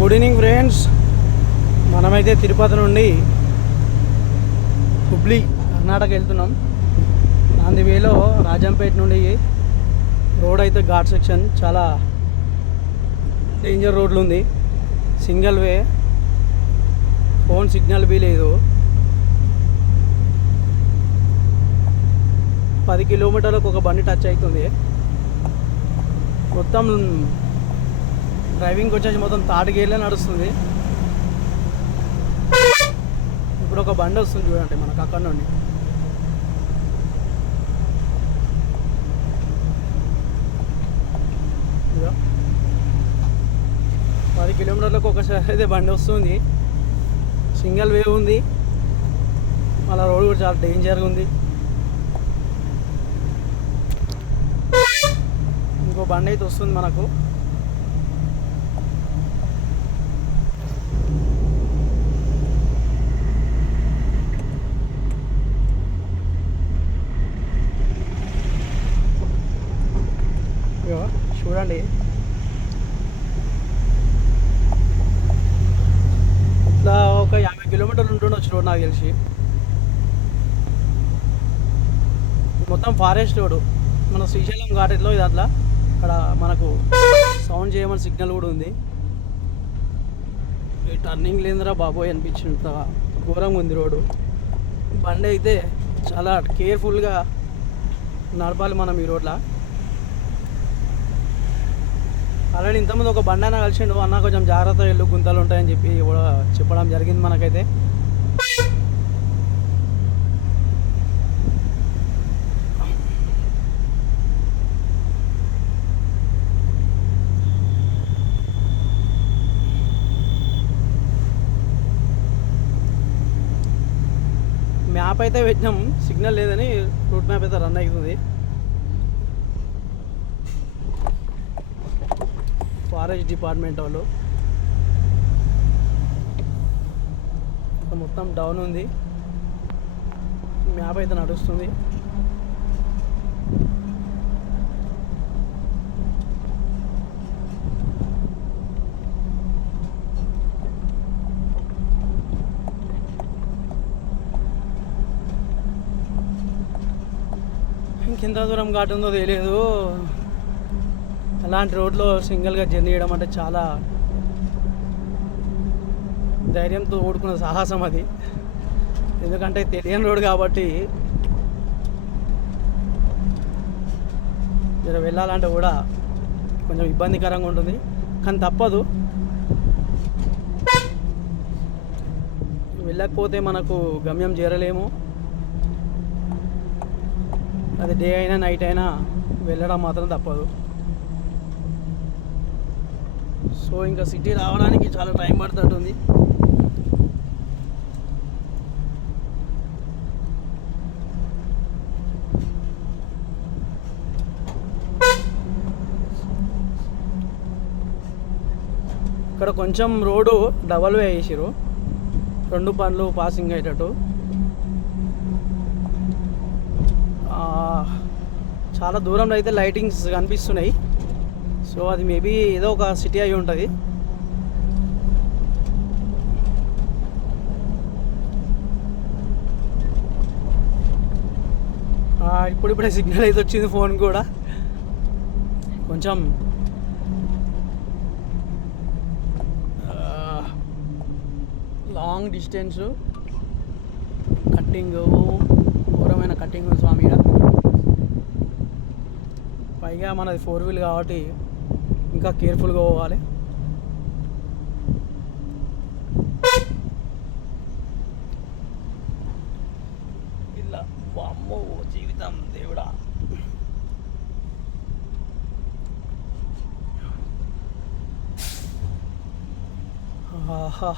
Good evening friends. మనమైతే తిరుపతి నుండి హుబ్లీ కర్ణాటక వెళ్తున్నాం. నాంది వేలో రాజంపేట నుండి రోడ్ అయితే ఘాట్ సెక్షన్. చాలా డేంజర్ రోడ్లు ఉంది. Single way. ఫోన్ సిగ్నల్ బీ లేదు. పది కిలోమీటర్లకు ఒక బండి టచ్ అవుతుంది. మొత్తం డ్రైవింగ్ వచ్చేసి మొత్తం థర్డ్ గేర్లే నడుస్తుంది. ఇప్పుడు ఒక బండి వస్తుంది చూడండి మనకు అక్కడ నుండి. ఇదిగో. పది కిలోమీటర్లకు ఒకసారి అయితే బండి వస్తుంది. సింగిల్ వే ఉంది. మళ్ళీ రోడ్ కూడా చాలా డేంజర్గా ఉంది. ఇంకో బండి అయితే వస్తుంది మనకు. చూడండి. ఇట్లా ఒక యాభై కిలోమీటర్లు ఉంటుండొచ్చు రోడ్ నాకు తెలిసి. మొత్తం ఫారెస్ట్ రోడ్. మన శ్రీశైలం ఘాట్లో ఇది అట్లా? అక్కడ మనకు సౌండ్ చేయమని సిగ్నల్ కూడా ఉంది. ఈ టర్నింగ్ లేదురా బాబోయ్ అనిపించినంత ఘోరంగా ఉంది రోడ్డు. బండి అయితే చాలా కేర్ఫుల్గా నడపాలి మనం ఈ రోడ్లో. ఆల్రెడీ ఇంతకుముందు ఒక బండి అయినా కలిసిండు. అన్న కొంచెం జాగ్రత్త వెళ్ళు గుంతలు ఉంటాయని చెప్పి కూడా చెప్పడం జరిగింది మనకైతే. మ్యాప్ అయితే పెట్టినాం. సిగ్నల్ లేదని రూట్ మ్యాప్ అయితే రన్ అవుతుంది. ఫారెస్ట్ డిపార్ట్మెంట్ వాళ్ళు. మొత్తం డౌన్ ఉంది. మ్యాప్ అయితే నడుస్తుంది. ఇంకెంత దూరం ఘాట్ ఉందో తెలియదు. అలాంటి రోడ్లో సింగిల్గా జర్నీ చేయడం అంటే చాలా ధైర్యంతో ఓడుకున్న సాహసం అది. ఎందుకంటే తెలియని రోడ్ కాబట్టి జర వెళ్ళాలంటే కూడా కొంచెం ఇబ్బందికరంగా ఉంటుంది. కానీ తప్పదు. వెళ్ళకపోతే మనకు గమ్యం చేరలేము. అది డే అయినా నైట్ అయినా వెళ్ళడం మాత్రం తప్పదు. సో ఇంకా సిటీ రావడానికి చాలా టైం పడుతుంటుంది ఇక్కడ కొంచెం రోడ్డు డబల్ వే వేసిరు రెండు పనులు పాసింగ్ అయ్యేటట్టు. చాలా దూరంలో అయితే లైటింగ్స్ కనిపిస్తున్నాయి. సో అది మేబీ ఏదో ఒక సిటీ అయి ఉంటుంది. ఇప్పుడిప్పుడే సిగ్నల్ అయితే వచ్చింది ఫోన్ కూడా. కొంచెం లాంగ్ డిస్టెన్స్ కట్టింగ్ ఘోరమైన కట్టింగ్ స్వామి పైగా మనది ఫోర్ వీల్ కాబట్టి ఇంకా కేర్ఫుల్గా పోవాలి. ఇలా జీవితం దేవుడా. ఆహా.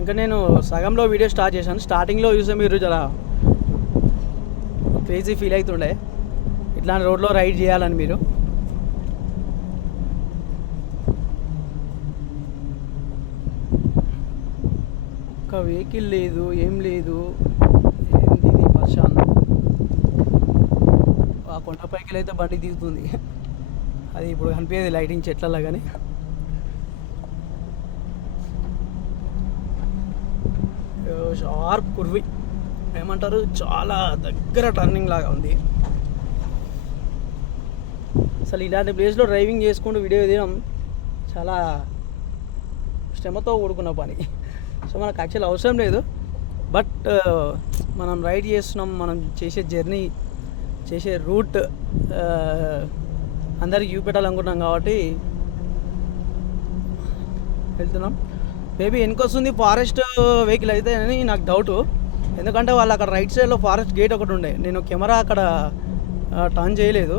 ఇంకా నేను సగంలో వీడియో స్టార్ట్ చేశాను. స్టార్టింగ్లో చూస్తే మీరు జర క్రేజీ ఫీల్ అవుతుండే. ఇట్లాంటి రోడ్లో రైడ్ చేయాలని మీరు. ఒక వెహికల్ లేదు ఏం లేదు. ఏంది ఇది? ఆ కొండ పైకి అయితే బండి దిగుతుంది. అది ఇప్పుడు కనిపించేది లైటింగ్ చెట్లలో కానీ. Sharp curve. ఏమంటారు? చాలా దగ్గర టర్నింగ్ లాగా ఉంది. అసలు ఇలాంటి ప్లేస్లో డ్రైవింగ్ చేసుకుంటూ వీడియో తీయడం చాలా శ్రమతో కూడుకున్న పని. సో మనకు యాక్చువల్ అవసరం లేదు. బట్ మనం రైడ్ చేస్తున్నాం మనం చేసే జర్నీ చేసే రూట్ అందరికి చూపెట్టాలనుకుంటున్నాం కాబట్టి వెళ్తున్నాం. మేబీ వెనుకొస్తుంది ఫారెస్ట్ వెహికల్ అయితే అని నాకు డౌటు ఎందుకంటే వాళ్ళు అక్కడ రైట్ సైడ్లో ఫారెస్ట్ గేట్ ఒకటి ఉండే. నేను కెమెరా అక్కడ టర్న్ చేయలేదు.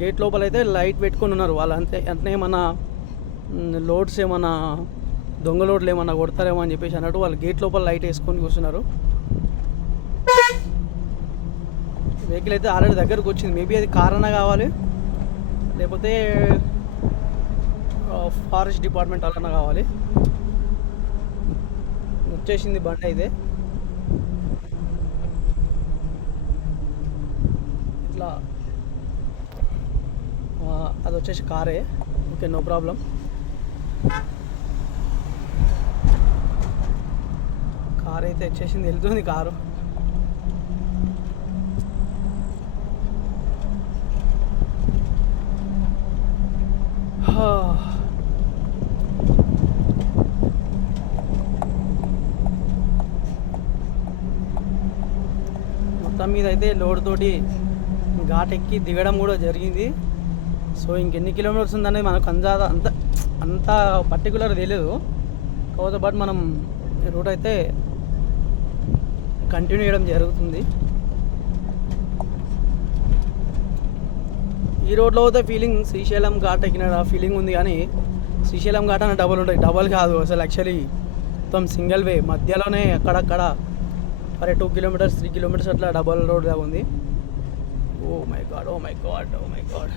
గేట్ లోపల అయితే లైట్ పెట్టుకొని ఉన్నారు. వాళ్ళు అంతే అంటే ఏమన్నా లోడ్స్ ఏమన్నా దొంగ లోడ్లు ఏమన్నా కొడతారేమో అని చెప్పేసి అన్నట్టు వాళ్ళు గేట్ లోపల లైట్ వేసుకొని కూర్చున్నారు. వెహికల్ అయితే ఆల్రెడీ దగ్గరకు వచ్చింది. మేబీ అది కారణ కావాలి. లేకపోతే ఫారెస్ట్ డిపార్ట్మెంట్ అలానే కావాలి. వచ్చేసింది బండి అయితే. ఇట్లా అది వచ్చేసి కారే. Okay no problem. కార్ అయితే వచ్చేసింది వెళ్తుంది కారు. మొత్తం మీద అయితే లోడ్ తోటి ఘాట్ ఎక్కి దిగడం కూడా జరిగింది. సో ఇంకెన్ని కిలోమీటర్స్ ఉందనేది మనకు అందాద అంత అంత పర్టికులర్ తెలియదు కాకపోతే బట్ మనం రూట్ అయితే కంటిన్యూ చేయడం జరుగుతుంది. ఈ రోడ్లో అయితే ఫీలింగ్ శ్రీశైలం ఘాట్ ఎక్కిన ఫీలింగ్ ఉంది కానీ శ్రీశైలం ఘాట్ అనే డబల్ ఉంటాయి. డబల్ కాదు. అసలు యాక్చువల్లీ మొత్తం సింగిల్ వే మధ్యలోనే అక్కడక్కడ మరి టూ కిలోమీటర్స్ త్రీ కిలోమీటర్స్ అట్లా డబల్ రోడ్ లాగా ఉంది. ఓ my god oh my god oh my god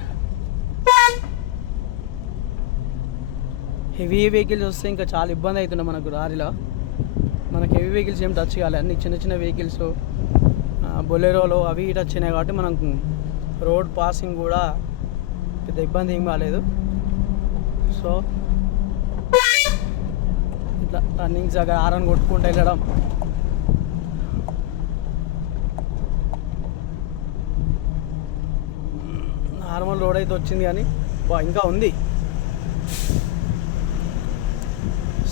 heavy vehicles వస్తే ఇంకా చాలా ఇబ్బంది అవుతుండే మనకు దారిలో మనకి హెవీ వెహికల్స్ ఏం టచ్ కాలే. అన్ని చిన్న చిన్న వెహికల్స్ బొలెరోలు అవి ఇటు వచ్చినాయి కాబట్టి మనకు రోడ్ పాసింగ్ కూడా పెద్ద ఇబ్బంది ఏం కాలేదు. సో ఇట్లా రన్నింగ్స్ దగ్గర ఆరన్ కొట్టుకుంటూ వెళ్ళడం. నార్మల్ రోడ్ అయితే వచ్చింది కానీ వా, ఇంకా ఉంది.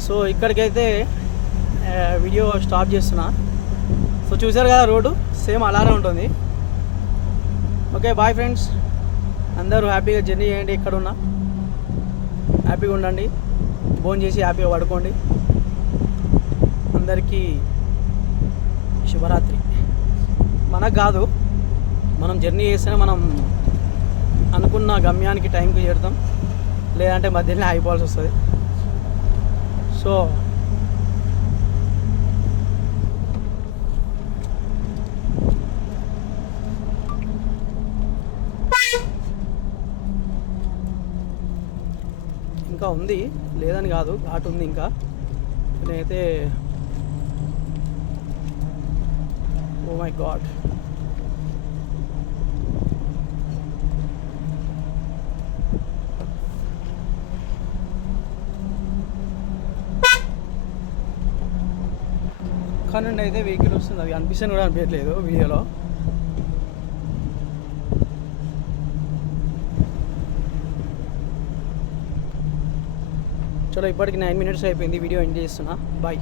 సో ఇక్కడికైతే వీడియో స్టాప్ చేస్తున్నా. సో చూసారు కదా రోడ్డు? సేమ్ అలానే ఉంటుంది. Okay bye friends. అందరూ హ్యాపీగా జర్నీ చేయండి ఎక్కడున్నా హ్యాపీగా ఉండండి. ఫోన్ చేసి హ్యాపీగా పడుకోండి. అందరికీ శుభరాత్రి. మనకు కాదు మనం జర్నీ చేస్తేనే మనం అనుకున్న గమ్యానికి టైంకి చేరుతాం. లేదంటే మధ్యలోనే ఆగిపోవాల్సి వస్తుంది. సో ఇంకా ఉంది. లేదని కాదు ఘాట్ ఉంది ఇంకా. నేనైతే ఓ మై గాడ్ కానీ అయితే వెహికల్ వస్తుంది. అది అనిపిస్తుంది కూడా అనిపించట్లేదు వీడియోలో. చలో ఇప్పటికి నైన్ మినిట్స్ అయిపోయింది వీడియో ఎండ్ చేస్తున్నా. బాయ్